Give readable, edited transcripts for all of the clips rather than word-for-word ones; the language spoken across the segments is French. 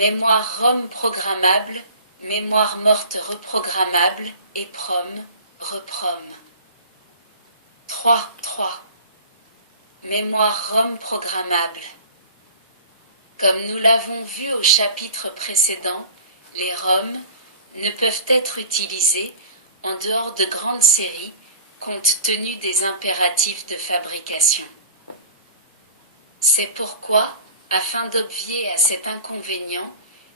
mémoire ROM programmable, mémoire morte reprogrammable, EPROM, REPROM. 3. Mémoire ROM programmable. Comme nous l'avons vu au chapitre précédent, les ROM ne peuvent être utilisés en dehors de grandes séries compte tenu des impératifs de fabrication. C'est pourquoi, afin d'obvier à cet inconvénient,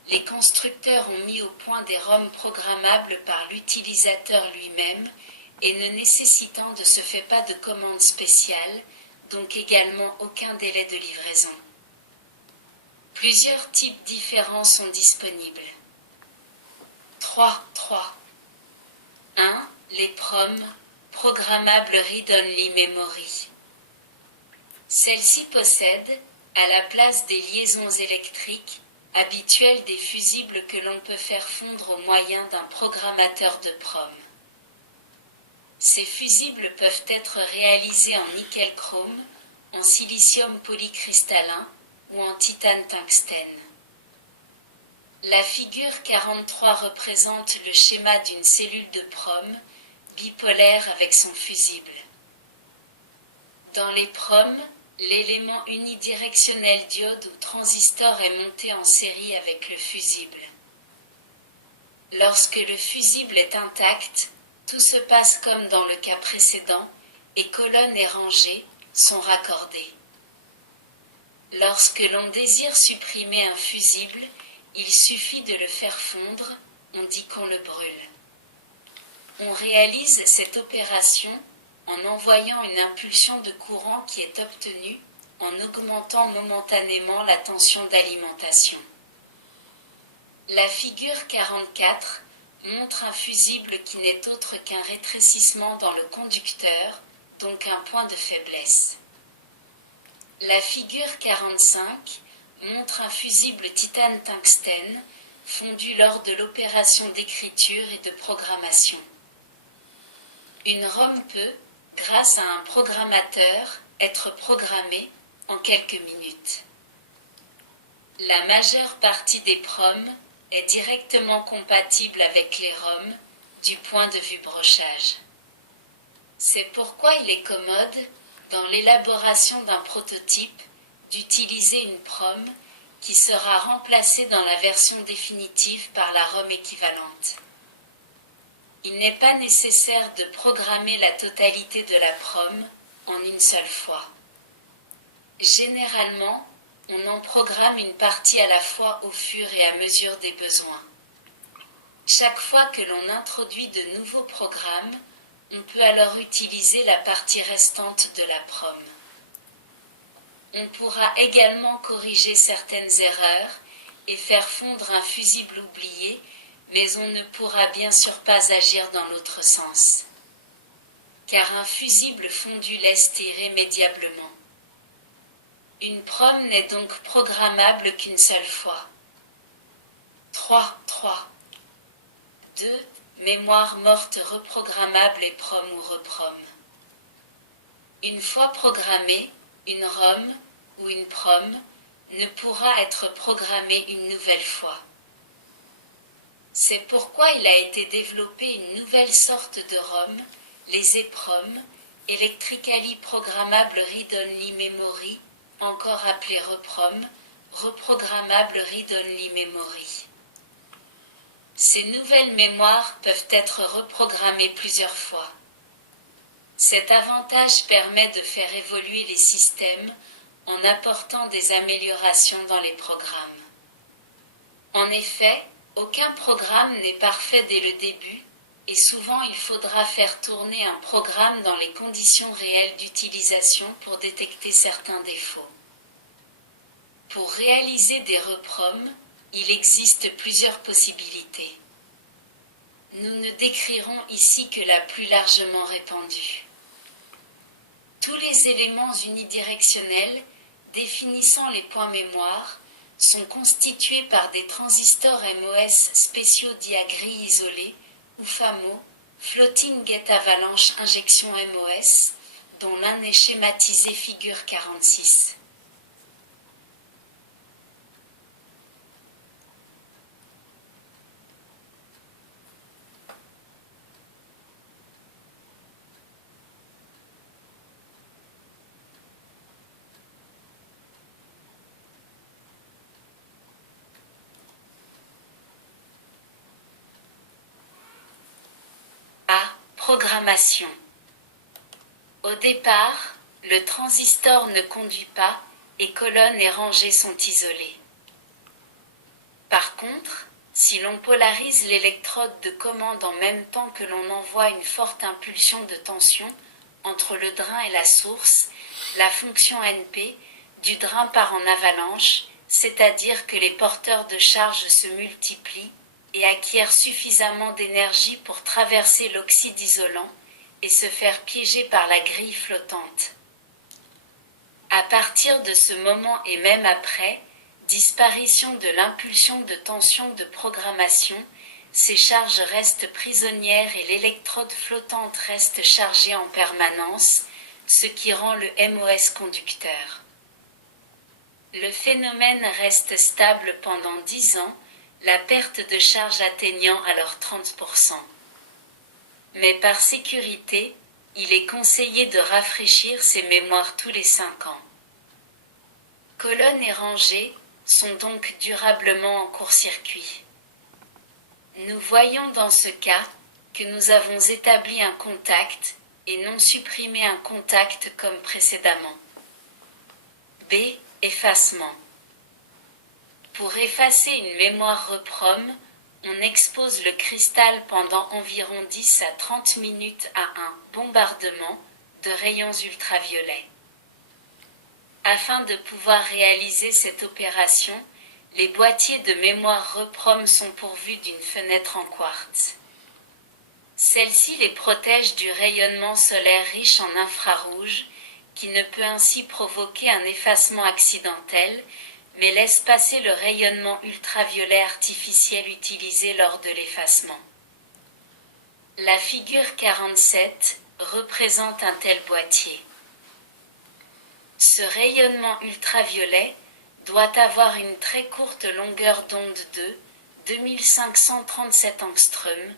les constructeurs ont mis au point des ROM programmables par l'utilisateur lui-même et ne nécessitant de ce fait pas de commande spéciale, donc également aucun délai de livraison. Plusieurs types différents sont disponibles. 3. 1. Les PROM, Programmable Read-Only Memory. Celle-ci possède, à la place des liaisons électriques, habituelles des fusibles que l'on peut faire fondre au moyen d'un programmateur de PROM. Ces fusibles peuvent être réalisés en nickel-chrome, en silicium polycristallin ou en titane-tungstène. La figure 43 représente le schéma d'une cellule de PROM, bipolaire avec son fusible. Dans les PROM, l'élément unidirectionnel diode ou transistor est monté en série avec le fusible. Lorsque le fusible est intact, tout se passe comme dans le cas précédent, et colonnes et rangées sont raccordées. Lorsque l'on désire supprimer un fusible, il suffit de le faire fondre, on dit qu'on le brûle. On réalise cette opération en envoyant une impulsion de courant qui est obtenue en augmentant momentanément la tension d'alimentation. La figure 44 montre un fusible qui n'est autre qu'un rétrécissement dans le conducteur, donc un point de faiblesse. La figure 45 montre un fusible titane-tungstène fondu lors de l'opération d'écriture et de programmation. Une ROM peut, grâce à un programmateur, être programmée en quelques minutes. La majeure partie des PROM est directement compatible avec les ROM du point de vue brochage. C'est pourquoi il est commode, dans l'élaboration d'un prototype, d'utiliser une PROM qui sera remplacée dans la version définitive par la ROM équivalente. Il n'est pas nécessaire de programmer la totalité de la PROM en une seule fois. Généralement, on en programme une partie à la fois au fur et à mesure des besoins. Chaque fois que l'on introduit de nouveaux programmes, on peut alors utiliser la partie restante de la PROM. On pourra également corriger certaines erreurs et faire fondre un fusible oublié, mais on ne pourra bien sûr pas agir dans l'autre sens. Car un fusible fondu l'est irrémédiablement. Une PROM n'est donc programmable qu'une seule fois. 3. 2. Mémoire morte reprogrammable et PROM ou REPROM. Une fois programmée, une ROM ou une PROM ne pourra être programmée une nouvelle fois. C'est pourquoi il a été développé une nouvelle sorte de ROM, les EPROM, Electrically Programmable Read-Only Memory, encore appelé REPROM, Reprogrammable Read-Only Memory. Ces nouvelles mémoires peuvent être reprogrammées plusieurs fois. Cet avantage permet de faire évoluer les systèmes en apportant des améliorations dans les programmes. En effet, aucun programme n'est parfait dès le début, et souvent il faudra faire tourner un programme dans les conditions réelles d'utilisation pour détecter certains défauts. Pour réaliser des REPROM, il existe plusieurs possibilités. Nous ne décrirons ici que la plus largement répandue. Tous les éléments unidirectionnels définissant les points mémoire sont constitués par des transistors MOS spéciaux dits à grille isolée ou FAMO, Floating Gate Avalanche Injection MOS, dont l'un est schématisé figure 46. Programmation. Au départ, le transistor ne conduit pas et colonne et rangée sont isolées. Par contre, si l'on polarise l'électrode de commande en même temps que l'on envoie une forte impulsion de tension entre le drain et la source, la fonction NP du drain part en avalanche, c'est-à-dire que les porteurs de charge se multiplient et acquièrent suffisamment d'énergie pour traverser l'oxyde isolant et se faire piéger par la grille flottante. À partir de ce moment et même après, disparition de l'impulsion de tension de programmation, ces charges restent prisonnières et l'électrode flottante reste chargée en permanence, ce qui rend le MOS conducteur. Le phénomène reste stable pendant 10 ans, la perte de charge atteignant alors 30%. Mais par sécurité, il est conseillé de rafraîchir ces mémoires tous les 5 ans. Colonnes et rangées sont donc durablement en court-circuit. Nous voyons dans ce cas que nous avons établi un contact et non supprimé un contact comme précédemment. B. Effacement. Pour effacer une mémoire REPROM, on expose le cristal pendant environ 10 à 30 minutes à un bombardement de rayons ultraviolets. Afin de pouvoir réaliser cette opération, les boîtiers de mémoire REPROM sont pourvus d'une fenêtre en quartz. Celle-ci les protège du rayonnement solaire riche en infrarouge, qui ne peut ainsi provoquer un effacement accidentel, mais laisse passer le rayonnement ultraviolet artificiel utilisé lors de l'effacement. La figure 47 représente un tel boîtier. Ce rayonnement ultraviolet doit avoir une très courte longueur d'onde de 2537 angstroms,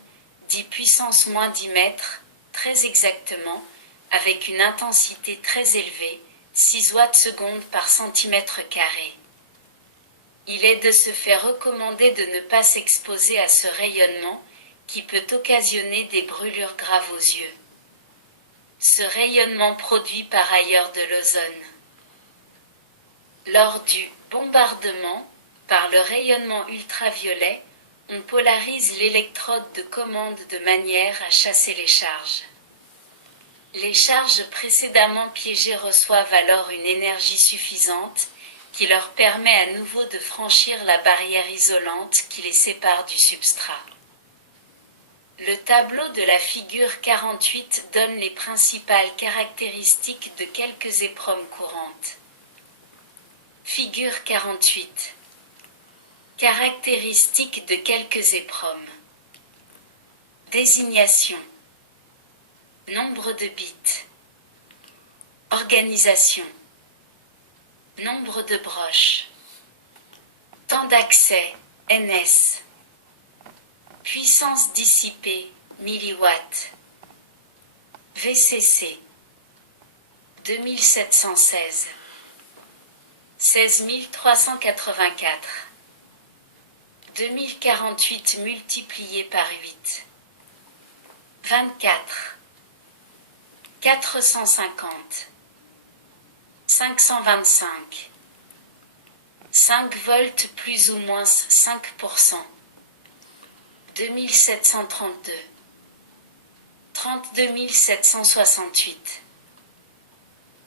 10 puissance moins 10 mètres, très exactement, avec une intensité très élevée, 6 watts-secondes par centimètre carré. Il est de ce fait recommandé de ne pas s'exposer à ce rayonnement qui peut occasionner des brûlures graves aux yeux. Ce rayonnement produit par ailleurs de l'ozone. Lors du bombardement, par le rayonnement ultraviolet, on polarise l'électrode de commande de manière à chasser les charges. Les charges précédemment piégées reçoivent alors une énergie suffisante qui leur permet à nouveau de franchir la barrière isolante qui les sépare du substrat. Le tableau de la figure 48 donne les principales caractéristiques de quelques épromes courantes. Figure 48. Caractéristiques de quelques épromes. Désignation. Nombre de bits. Organisation. Nombre de broches. Temps d'accès, ns. Puissance dissipée, milliwatts. VCC. 2716. 16384. 2048 multiplié par 8. 24. 450. 525. 5 volts plus ou moins 5%. 2732. 32 768.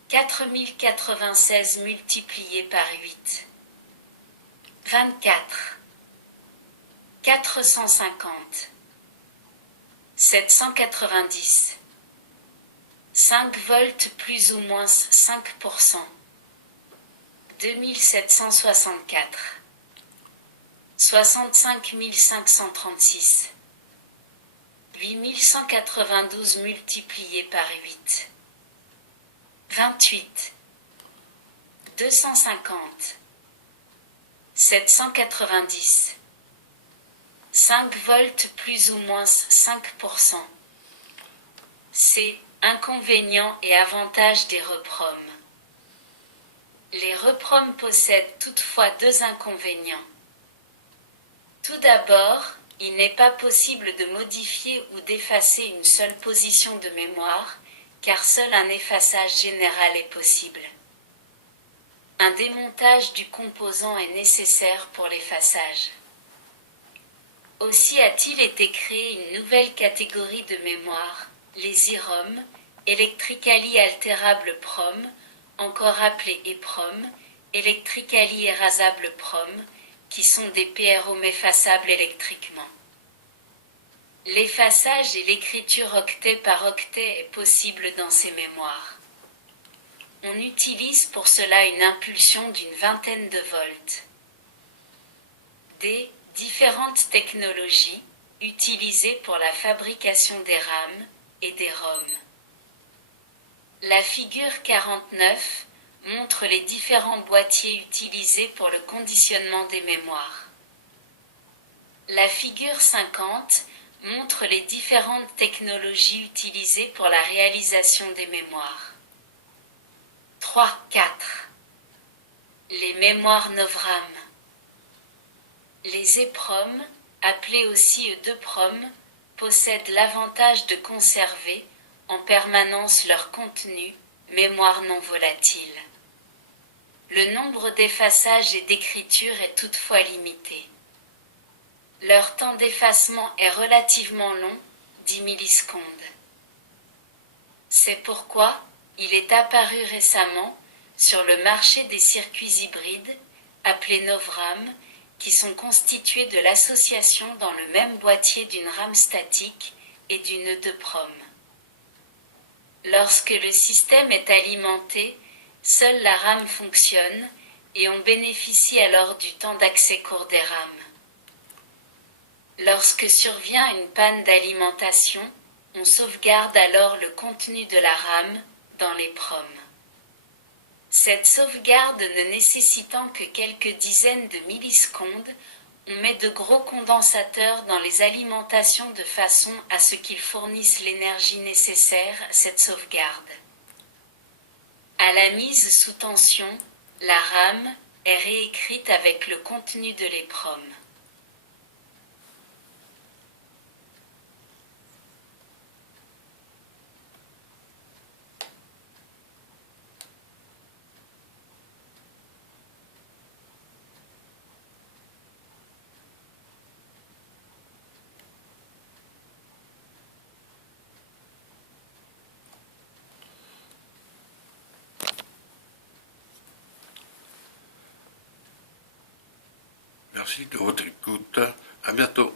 4096 multiplié par 8. 24. 450. 790. 5 volts plus ou moins 5%. 2764. 65 536. 8192 multiplié par 8. 28. 250. 790. 5 volts plus ou moins 5%. C'est inconvénients et avantages des REPROM. Les REPROM possèdent toutefois deux inconvénients. Tout d'abord, Il n'est pas possible de modifier ou d'effacer une seule position de mémoire, car seul un effaçage général est possible. Un démontage du composant est nécessaire pour l'effaçage. Aussi a-t-il été créé une nouvelle catégorie de mémoire, les IROM, Electrically Alterable PROM, encore appelés EPROM, Electrically Erasable PROM, qui sont des PROM effaçables électriquement. L'effaçage et l'écriture octet par octet est possible dans ces mémoires. On utilise pour cela une impulsion d'une vingtaine de volts. Différentes technologies utilisées pour la fabrication des RAM et des ROM. La figure 49 montre les différents boîtiers utilisés pour le conditionnement des mémoires. La figure 50 montre les différentes technologies utilisées pour la réalisation des mémoires. 3.4 Les mémoires Novram. Les EPROM, appelés aussi E2PROM, possèdent l'avantage de conserver en permanence leur contenu, mémoire non volatile. Le nombre d'effaçages et d'écriture est toutefois limité. Leur temps d'effacement est relativement long, 10 millisecondes. C'est pourquoi il est apparu récemment sur le marché des circuits hybrides, appelés Novram, qui sont constitués de l'association dans le même boîtier d'une RAM statique et d'une E2PROM. Lorsque le système est alimenté, seule la RAM fonctionne et on bénéficie alors du temps d'accès court des RAM. Lorsque survient une panne d'alimentation, on sauvegarde alors le contenu de la RAM dans les PROM. Cette sauvegarde ne nécessitant que quelques dizaines de millisecondes, on met de gros condensateurs dans les alimentations de façon à ce qu'ils fournissent l'énergie nécessaire à cette sauvegarde. À la mise sous tension, la RAM est réécrite avec le contenu de l'EPROM. Merci de votre écoute. À bientôt.